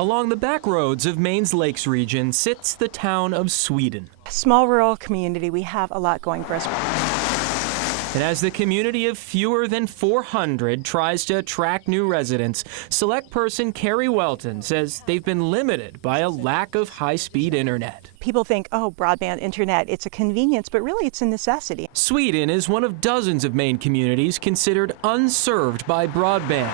Along the back roads of Maine's Lakes region sits the town of Sweden. Small rural community, we have a lot going for us. And as the community of fewer than 400 tries to attract new residents, select person Carrie Welton says they've been limited by a lack of high-speed internet. People think, oh, broadband internet, it's a convenience, but really it's a necessity. Sweden is one of dozens of Maine communities considered unserved by broadband,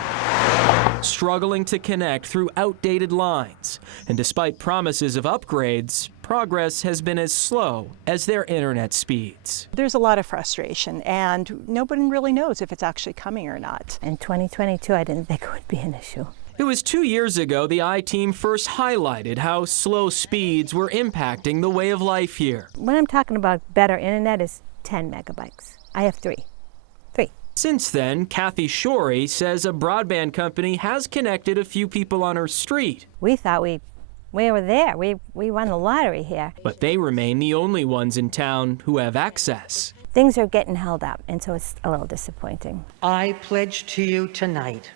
struggling to connect through outdated lines. And despite promises of upgrades, progress has been as slow as their internet speeds. There's a lot of frustration, and nobody really knows if it's actually coming or not. In 2022, I didn't think it would be an issue. It was 2 years ago the I-Team first highlighted how slow speeds were impacting the way of life here. When I'm talking about better internet is 10 megabytes. I have 3. Since then, Kathy Shorey says a broadband company has connected a few people on her street. We thought we were there. We won the lottery here. But they remain the only ones in town who have access. Things are getting held up, and so it's a little disappointing. I pledge to you tonight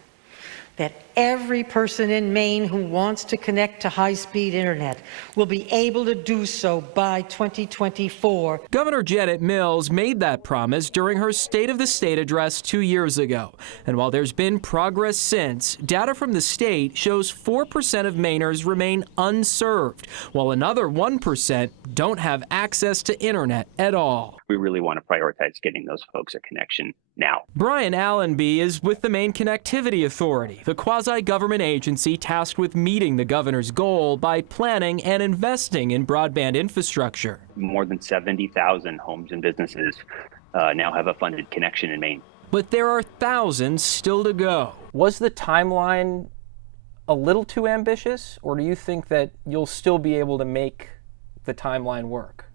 that every person in Maine who wants to connect to high-speed internet will be able to do so by 2024. Governor Janet Mills made that promise during her State of the State address 2 years ago. And while there's been progress since, data from the state shows 4% of Mainers remain unserved, while another 1% don't have access to internet at all. We really want to prioritize getting those folks a connection now. Brian Allenby is with the Maine Connectivity Authority, the quasi-government agency tasked with meeting the governor's goal by planning and investing in broadband infrastructure. More than 70,000 homes and businesses now have a funded connection in Maine. But there are thousands still to go. Was the timeline a little too ambitious, or do you think that you'll still be able to make the timeline work?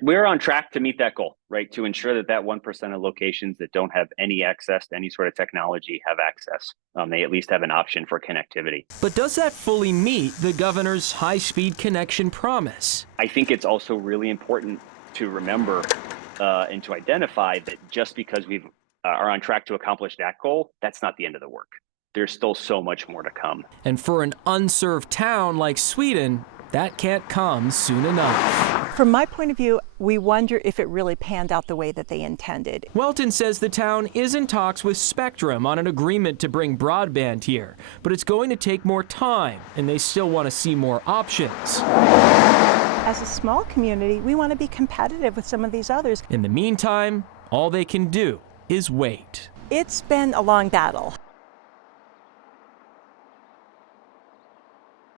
We're on track to meet that goal, right? To ensure that 1% of locations that don't have any access to any sort of technology have access. They at least have an option for connectivity. But does that fully meet the governor's high-speed connection promise? I think it's also really important to remember and to identify that just because we are on track to accomplish that goal, that's not the end of the work. There's still so much more to come. And for an unserved town like Sweden, that can't come soon enough. From my point of view, we wonder if it really panned out the way that they intended. Welton says the town is in talks with Spectrum on an agreement to bring broadband here, but it's going to take more time, and they still want to see more options. As a small community, we want to be competitive with some of these others. In the meantime, all they can do is wait. It's been a long battle.